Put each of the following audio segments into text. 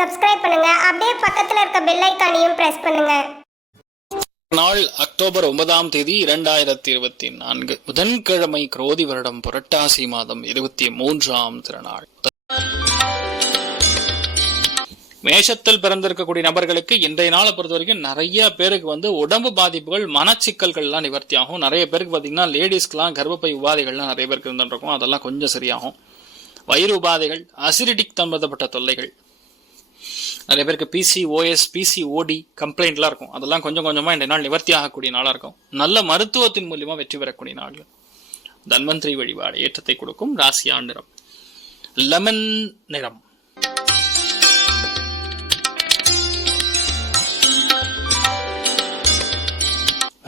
Subscribe பண்ணுங்க. அப்படியே பக்கத்துல இருக்க பெல் ஐக்கானையும் பிரஸ் பண்ணுங்க. நாள் அக்டோபர் ஒன்பதாம் தேதி இரண்டாயிரத்தி இருபத்தி நான்கு. புதன்கிழமை குரோதி வருடம் புரட்டாசி மாதம் இருபத்தி மூன்றாம் திருநாள். மேஷத்தில் பிறந்திருக்கக்கூடிய நபர்களுக்கு இன்றைய நாளை பொறுத்த வரைக்கும் நிறைய பேருக்கு வந்து உடம்பு பாதிப்புகள் மனச்சிக்கல்கள்லாம் நிவர்த்தி ஆகும் நிறைய பேருக்கு பார்த்தீங்கன்னா லேடிஸ்க்கெலாம் கர்ப்பப்பை உபாதைகள்லாம் நிறைய பேருக்கு இருந்துருக்கும் அதெல்லாம் கொஞ்சம் சரியாகும். வயிறு உபாதைகள் அசிடிக் சம்பந்தப்பட்ட தொல்லைகள் நிறைய பேருக்கு பிசி ஓஎஸ் பிசி ஓடி கம்ப்ளைண்ட்லாம் இருக்கும். அதெல்லாம் கொஞ்சம் கொஞ்சமாக இந்த நாள் நிவர்த்தி ஆகக்கூடிய நாளாக இருக்கும். நல்ல மருத்துவத்தின் மூலியமாக வெற்றி பெறக்கூடிய நாள். தன்வந்திரி வழிபாடு ஏற்றத்தை கொடுக்கும் ராசியான் நிறம் லெமன் நிறம்.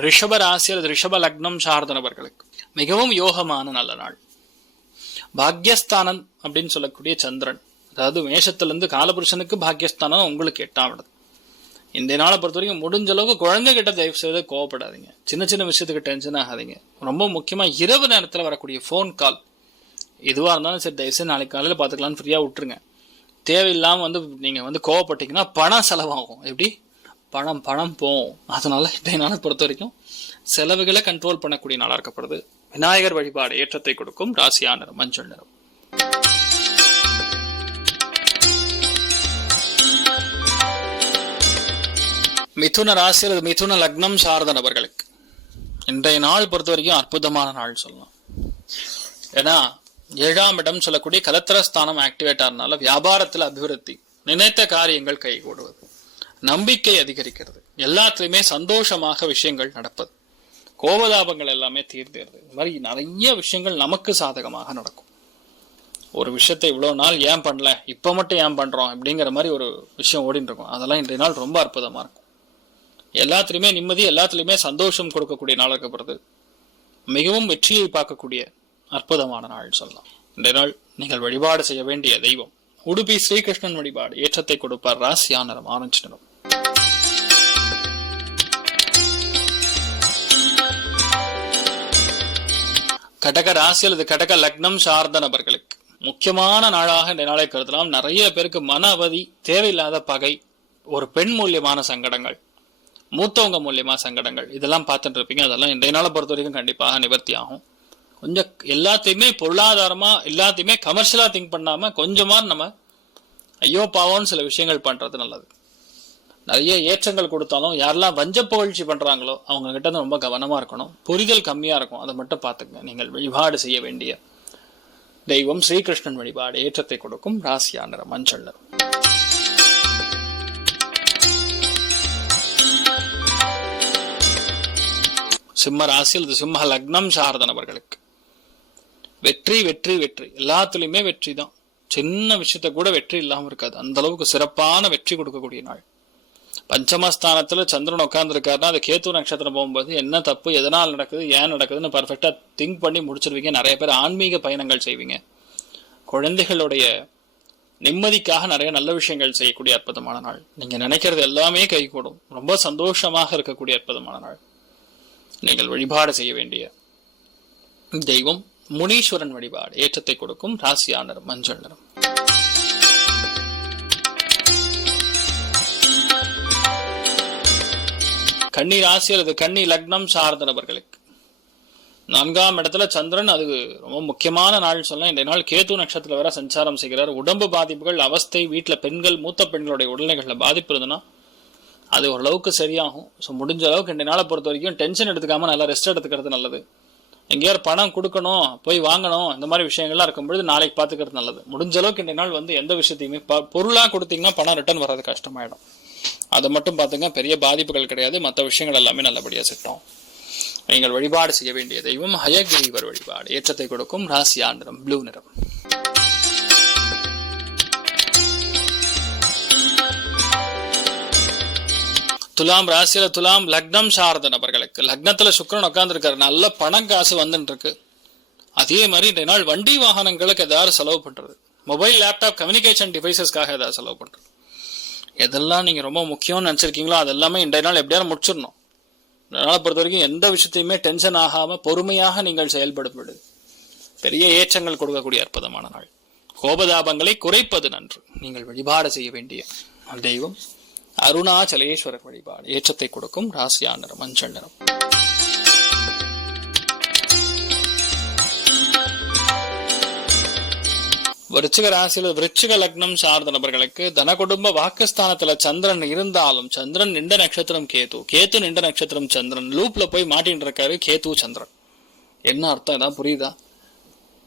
ரிஷப ராசி அல்லது ரிஷப லக்னம் சார்ந்த நபர்களுக்கு மிகவும் யோகமான நல்ல நாள். பாக்யஸ்தானன் அப்படின்னு சொல்லக்கூடிய சந்திரன். அதாவது மேஷத்துலேருந்து காலபுருஷனுக்கு பாக்கியஸ்தானம் உங்களுக்கு எட்டாம் இடம் இந்த நாளை பொறுத்த வரைக்கும் முடிஞ்ச அளவுக்கு குழந்தைகிட்ட தயவு செய்து கோவப்படாதீங்க. சின்ன சின்ன விஷயத்துக்கு டென்ஷன் ஆகாதீங்க. ரொம்ப முக்கியமாக இரவு நேரத்தில் வரக்கூடிய ஃபோன் கால் எதுவாக இருந்தாலும் சரி தயவு செய்து நாளைக்கு காலையில் பார்த்துக்கலான்னு ஃப்ரீயாக விட்டுருங்க. தேவையில்லாமல் வந்து நீங்கள் வந்து கோவப்பட்டீங்கன்னா பணம் செலவாகும். எப்படி? பணம் பணம் போகும். அதனால் இன்றைய நாளை பொறுத்த வரைக்கும் செலவுகளை கண்ட்ரோல் பண்ணக்கூடிய நாளாக இருக்கப்படுது. விநாயகர் வழிபாடு ஏற்றத்தை கொடுக்கும். ராசியா நிறம் மஞ்சள் நிறம். மிதுன ராசி அல்லது மிதுன லக்னம் சார்ந்த நபர்களுக்கு. இன்றைய நாள் பொறுத்த வரைக்கும் அற்புதமான நாள் சொல்லலாம். ஏன்னா ஏழாம் இடம் சொல்லக்கூடிய கலத்திரஸ்தானம் ஆக்டிவேட் ஆகிறதுனால வியாபாரத்தில் அபிவிருத்தி நினைத்த காரியங்கள் கைகூடுவது நம்பிக்கை அதிகரிக்கிறது. எல்லாத்துலயுமே சந்தோஷமாக விஷயங்கள் நடப்பது கோபதாபங்கள் எல்லாமே தீர்ந்தேறது இந்த மாதிரி நிறைய விஷயங்கள் நமக்கு சாதகமாக நடக்கும். ஒரு விஷயத்தை இவ்வளோ நாள் ஏன் பண்ணல இப்போ மட்டும் ஏன் பண்ணுறோம் அப்படிங்கிற மாதிரி ஒரு விஷயம் ஓடிட்டு இருக்கும். அதெல்லாம் இன்றைய நாள் ரொம்ப அற்புதமாக இருக்கும். எல்லாத்துலேயுமே நிம்மதி எல்லாத்துலயுமே சந்தோஷம் கொடுக்கக்கூடிய நாள் இருக்கப்படுது மிகவும் வெற்றியை பார்க்கக்கூடிய அற்புதமான நாள் சொல்லலாம். இன்றைய நாள் நீங்கள் வழிபாடு செய்ய வேண்டிய தெய்வம். உடுப்பி ஸ்ரீகிருஷ்ணன் வழிபாடு. ஏற்றத்தை கொடுப்பார் ராசியான நிறம் ஆரஞ்சு நிறம் கடக ராசி அல்லது கடக லக்னம் சார்ந்த நபர்களுக்கு முக்கியமான நாளாக இந்த நாளை கருதலாம். நிறைய பேருக்கு மன அவதி தேவையில்லாத பகை ஒரு பெண் மூலியமான சங்கடங்கள். மூத்தவங்க மூலியமா சங்கடங்கள். இதெல்லாம் பார்த்துட்டு இருப்பீங்க அதெல்லாம் இன்றைய நாளை பொறுத்த வரைக்கும் கண்டிப்பாக நிவர்த்தி ஆகும். கொஞ்சம் எல்லாத்தையுமே பொருளாதாரமா எல்லாத்தையுமே கமர்ஷியலா திங்க் பண்ணாம கொஞ்சமா நம்ம ஐயோ பாவம்னு சில விஷயங்கள் பண்றது நல்லது. நிறைய ஏற்றங்கள் கொடுத்தாலும் யாரெல்லாம் வஞ்ச புகழ்ச்சி பண்றாங்களோ அவங்க கிட்ட ரொம்ப கவனமா இருக்கணும். புரிதல் கம்மியா இருக்கும். அதை மட்டும் பார்த்துங்க நீங்கள் வழிபாடு செய்ய வேண்டிய தெய்வம் ஸ்ரீகிருஷ்ணன் வழிபாடு ஏற்றத்தை கொடுக்கும். ராசியான நிறம் மஞ்சள் நிறம். சிம்ம ராசி அல்லது சிம்ம லக்னம் சார்ந்த நபர்களுக்கு வெற்றி வெற்றி வெற்றி. எல்லாத்துலேயுமே வெற்றி தான். சின்ன விஷயத்த கூட வெற்றி இல்லாமல் இருக்காது. அந்த அளவுக்கு சிறப்பான வெற்றி கொடுக்கக்கூடிய நாள். பஞ்சமஸ்தானத்தில் சந்திரன் உட்காந்துருக்காருன்னா அது கேத்து நட்சத்திரம் போகும்போது என்ன தப்பு எதனால் நடக்குது ஏன் நடக்குதுன்னு பர்ஃபெக்டாக திங்க் பண்ணி முடிச்சிருவீங்க. நிறைய பேர் ஆன்மீக பயணங்கள் செய்வீங்க. குழந்தைகளுடைய நிம்மதிக்காக நிறைய நல்ல விஷயங்கள் செய்யக்கூடிய அற்புதமான நாள். நீங்கள் நினைக்கிறது எல்லாமே கைகூடும். ரொம்ப சந்தோஷமாக இருக்கக்கூடிய அற்புதமான நாள். நீங்கள் வழிபாடு செய்ய வேண்டிய தெய்வம் முனீஸ்வரன் வழிபாடு ஏற்றத்தை கொடுக்கும் ராசியானரும் நிறம் மஞ்சள் நிறம் கன்னி ராசி அல்லது கன்னி லக்னம் சார்ந்த நபர்களுக்கு. நான்காம் இடத்துல சந்திரன் அது ரொம்ப முக்கியமான நாள் சொல்லலாம். இந்த நாள் கேது நட்சத்திரத்துல வர சஞ்சாரம் செய்கிறார். உடம்பு பாதிப்புகள் அவஸ்தை வீட்டில் பெண்கள் மூத்த பெண்களுடைய உடல்நிலைகளில் பாதிப்பு இருந்ததுன்னா அது ஓரளவுக்கு சரியாகும். ஸோ முடிஞ்ச அளவுக்கு ரெண்டு நாளை பொறுத்த வரைக்கும் டென்ஷன் எடுத்துக்காமல் நல்லா ரெஸ்ட் எடுத்துக்கிறது நல்லது. எங்கேயாவது பணம் கொடுக்கணும் போய் வாங்கணும் இந்த மாதிரி விஷயங்கள்லாம் இருக்கும்பொழுது நாளைக்கு பார்த்துக்கிறது நல்லது. முடிஞ்ச அளவுக்கு இந்த நாள் வந்து எந்த விஷயத்தையுமே ப பொருளாக கொடுத்தீங்கன்னா பணம் ரிட்டர்ன் வர்றது கஷ்டமாயிடும். அதை மட்டும் பார்த்துங்க பெரிய பாதிப்புகள் கிடையாது. மற்ற விஷயங்கள் எல்லாமே நல்லபடியாக சிட்டோம் நீங்கள் வழிபாடு செய்ய வேண்டிய தெய்வம் ஹயகிரீவர் வழிபாடு. ஏற்றத்தை கொடுக்கும் ராசியா நிறம் ப்ளூ நிறம். துலாம் ராசியில துலாம் லக்னம் சார்ந்த நபர்களுக்கு லக்னத்துல சுக்கிரன் உட்கார்ந்துருக்காரு. நல்ல பணம் காசு வந்துட்டு இருக்கு அதே மாதிரி இந்த நாள் வண்டி வாகனங்களுக்கு ஏதாவது செலவு பண்றது. மொபைல் லேப்டாப் கம்யூனிகேஷன் டிவைசஸ்க்காக ஏதாவது செலவு பண்றது. எதெல்லாம் நீங்க ரொம்ப முக்கியம்னு நினைச்சிருக்கீங்களோ அதெல்லாமே இன்றைய நாள் எப்படியாவது முடிச்சிடணும். இந்த நாளை பொறுத்த வரைக்கும் எந்த விஷயத்தையுமே டென்ஷன் ஆகாம பொறுமையாக நீங்கள் செயல்படுவது பெரிய ஏற்றங்கள் கொடுக்கக்கூடிய அற்புதமான நாள். கோபதாபங்களை குறைப்பது நன்று. நீங்கள் வழிபாடு செய்ய வேண்டிய தெய்வம். அருணாச்சலேஸ்வரர் வழிபாடு ஏற்றத்தை கொடுக்கும் ராசியா நிறம் மஞ்சள் நிறம். விருச்சிக ராசியில் விருச்சிக லக்னம் சார்ந்த நபர்களுக்கு தன குடும்ப வாக்குஸ்தானத்துல சந்திரன் இருந்தாலும் சந்திரன் நின்ற நட்சத்திரம் கேது. கேத்து நின்ற நட்சத்திரம் சந்திரன். லூப்ல போய் மாட்டின்னு இருக்காரு கேது சந்திரன். என்ன அர்த்தம்? ஏதாவது புரியுதா?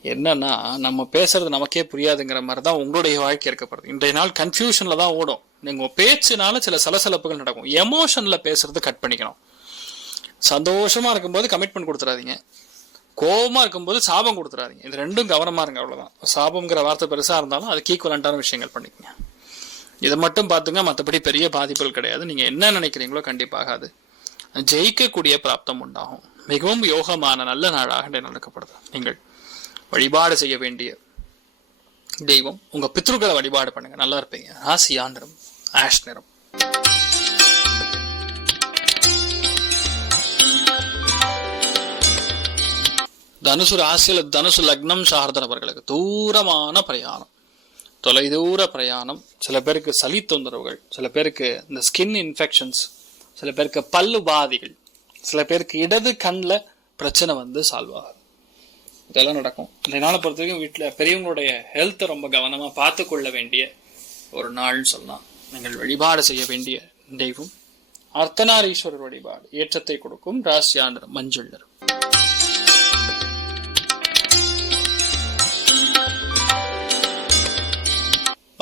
என்னன்னா நம்ம பேசுறது நமக்கே புரியாதுங்கிற மாதிரி தான் உங்களுடைய வாழ்க்கை இருக்கப்படுது இன்றைய நாள் கன்ஃபியூஷன்ல தான் ஓடும். நீங்கள் பேச்சுனால சில சலசலப்புகள் நடக்கும். எமோஷனில் பேசுறது கட் பண்ணிக்கணும். சந்தோஷமாக இருக்கும்போது கமிட்மெண்ட் கொடுத்துறாதீங்க. கோபமாக இருக்கும்போது சாபம் கொடுத்துறாதீங்க. இது ரெண்டும் கவனமாக இருங்க அவ்வளோதான் சாபம்ங்கிற வார்த்தை பெருசாக இருந்தாலும் அதுக்கு ஈக்குவலண்டான விஷயங்கள் பண்ணிக்கங்க. இதை மட்டும் பார்த்துங்க மற்றபடி பெரிய பாதிப்புகள் கிடையாது. நீங்கள் என்ன நினைக்கிறீங்களோ கண்டிப்பாக அது ஜெயிக்கக்கூடிய பிராப்தம் உண்டாகும். மிகவும் யோகமான நல்ல நாளாக நடக்கப்படுது நீங்கள் வழிபாடு செய்ய வேண்டிய தெய்வம் உங்கள் பித்ருக்களை வழிபாடு பண்ணுங்கள் நல்லா இருப்பீங்க. ராசியா ஆஷ் நிறம் தனுசு ராசியில் தனுசு லக்னம் சார்ந்தவர்களுக்கு தூரமான பிரயாணம். தொலைதூர பிரயாணம். சில பேருக்கு சளி தொந்தரவுகள் சில பேருக்கு இந்த ஸ்கின் இன்ஃபெக்ஷன்ஸ் சில பேருக்கு பல்லு பாதிகள் சில பேருக்கு இடது கண்ணில் பிரச்சனை வந்து சால்வ் ஆகும் இதெல்லாம் நடக்கும். இந்த பொறுத்த வரைக்கும் வீட்டில் பெரியவங்களுடைய ஹெல்த்தை ரொம்ப கவனமாக பார்த்து கொள்ள வேண்டிய ஒரு நாள்னு சொல்லலாம். நீங்கள் வழிபாடு செய்ய வேண்டிய தெய்வம். அர்த்தநாரீஸ்வரர் வழிபாடு ஏற்றத்தை கொடுக்கும் ராசியானர் மஞ்சள்ளர்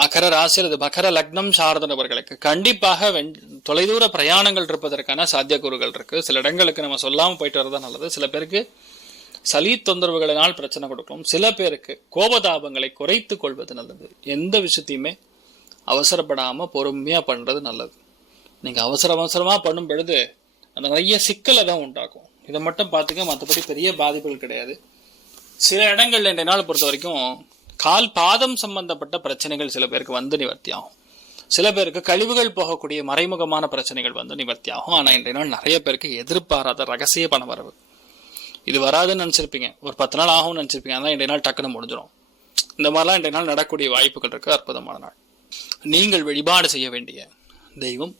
மகர ராசி அல்லது மகர லக்னம் சார்ந்த நபர்களுக்கு கண்டிப்பாக வெண் தொலைதூர பிரயாணங்கள் இருப்பதற்கான சாத்தியக்கூறுகள் இருக்கு. சில இடங்களுக்கு நம்ம சொல்லாம போயிட்டு வரதான் நல்லது. சில பேருக்கு சளி தொந்தரவுகளினால் பிரச்சனை கொடுக்கும். சில பேருக்கு கோபதாபங்களை குறைத்து கொள்வது நல்லது. எந்த விஷயத்தையுமே அவசரப்படாமல் பொறுமையாக பண்ணுறது நல்லது. நீங்கள் அவசர அவசரமாக பண்ணும் பொழுது அந்த நிறைய சிக்கலை தான் உண்டாக்கும். இதை மட்டும் பார்த்துக்க மற்றபடி பெரிய பாதிப்புகள் கிடையாது. சில இடங்கள்ல இந்த நாள் பொறுத்த வரைக்கும் கால் பாதம் சம்பந்தப்பட்ட பிரச்சனைகள் சில பேருக்கு வந்து நிவர்த்தி ஆகும் சில பேருக்கு கழிவுகள் போகக்கூடிய மறைமுகமான பிரச்சனைகள் வந்து நிவர்த்தி ஆகும் ஆனால் இன்றைய நாள் நிறைய பேருக்கு எதிர்பாராத ரகசிய பண வரவு. இது வராதுன்னு நினச்சிருப்பீங்க. ஒரு பத்து நாள் ஆகும்னு நினச்சிருப்பீங்க. ஆனால் இன்றைய நாள் டக்குன்னு முடிஞ்சிடும். இந்த மாதிரிலாம் இன்றைய நாள் நடக்கக்கூடிய வாய்ப்புகள் இருக்குது அற்புதமான நாள். நீங்கள் வழிபாடு செய்ய வேண்டிய தெய்வம்.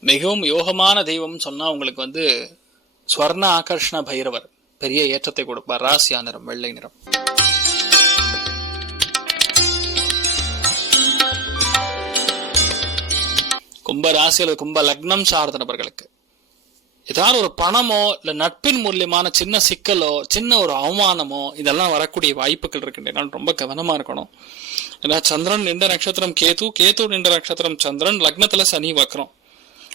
மிகவும் யோகமான தெய்வம் சொன்னா உங்களுக்கு வந்து ஸ்வர்ண ஆகர்ஷண பைரவர் பெரிய ஏற்றத்தை கொடுப்பார் ராசியா நிறம் வெள்ளை நிறம். கும்ப ராசி அல்லது கும்ப லக்னம் சார்ந்த நபர்களுக்கு ஏதாவது ஒரு பணமோ இல்ல நட்பின் மூலியமான சின்ன சிக்கலோ சின்ன ஒரு அவமானமோ இதெல்லாம் வரக்கூடிய வாய்ப்புகள் இருக்கின்றன. ரொம்ப கவனமா இருக்கணும். ஏன்னா சந்திரன் நின்ற நட்சத்திரம் கேது கேது நின்ற நட்சத்திரம் சந்திரன் லக்னத்துல சனி வக்கரம்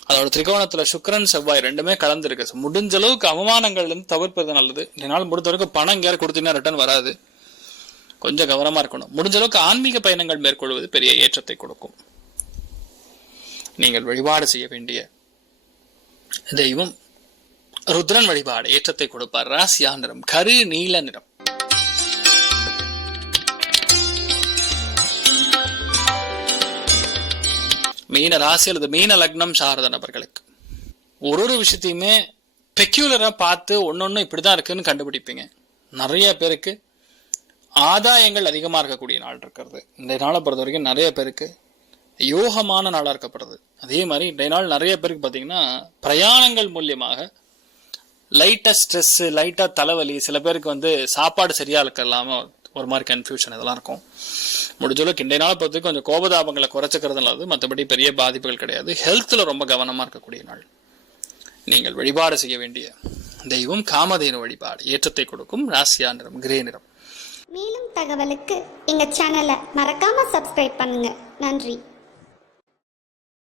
அதோட திரிகோணத்துல சுக்கரன் செவ்வாய் ரெண்டுமே கலந்துருக்கு. முடிஞ்ச அளவுக்கு அவமானங்கள்ல இருந்து தவிர்ப்பது நல்லது. இதனால் முடிஞ்ச வரைக்கும் பணம் எங்கேயாவது கொடுத்தீங்கன்னா ரிட்டர்ன் வராது. கொஞ்சம் கவனமா இருக்கணும். முடிஞ்ச அளவுக்கு ஆன்மீக பயணங்கள் மேற்கொள்வது பெரிய ஏற்றத்தை கொடுக்கும். நீங்கள் வழிபாடு செய்ய வேண்டிய தெய்வம் ருத்ரன் வழிபாடு ஏற்றத்தை கொடுப்பார். ராசியா நிறம் கரு நீல நிறம். மீன ராசி அல்லது மீன லக்னம் சாரத நபர்களுக்கு. ஒரு ஒரு விஷயத்தையுமே பெக்யூலராக பார்த்து ஒன்று ஒன்றும் இப்படி தான் இருக்குதுன்னு கண்டுபிடிப்பீங்க. நிறைய பேருக்கு ஆதாயங்கள் அதிகமாக இருக்கக்கூடிய நாள் இருக்கிறது. இந்த நாளை பொறுத்த வரைக்கும் நிறைய பேருக்கு யோகமான நாளாக இருக்கப்படுது அதே மாதிரி இன்றைய நாள் நிறைய பேருக்கு பார்த்தீங்கன்னா பிரயாணங்கள் மூலியமாக லைட்டாக ஸ்ட்ரெஸ்ஸு லைட்டாக தலைவலி சில பேருக்கு வந்து சாப்பாடு சரியாக இருக்க இல்லாமல் ஒரு மாதிரி கன்ஃபியூஷன் இதெல்லாம் இருக்கும். முடிஞ்சளவு கிண்டைனால இன்றைய கொஞ்சம் கோபதாபங்களை குறைச்சிக்கிறதுனால அது மற்றபடி பெரிய பாதிப்புகள் கிடையாது. ஹெல்த்தில் ரொம்ப கவனமா இருக்கக்கூடிய நாள். நீங்கள் வழிபாடு செய்ய வேண்டிய தெய்வம் காமதேனு வழிபாடு. ஏற்றத்தை கொடுக்கும் ராசியா நிறம் கிரே நிறம். மேலும் தகவலுக்கு எங்கள் சேனலை மறக்காம சப்ஸ்கிரைப் பண்ணுங்க. நன்றி.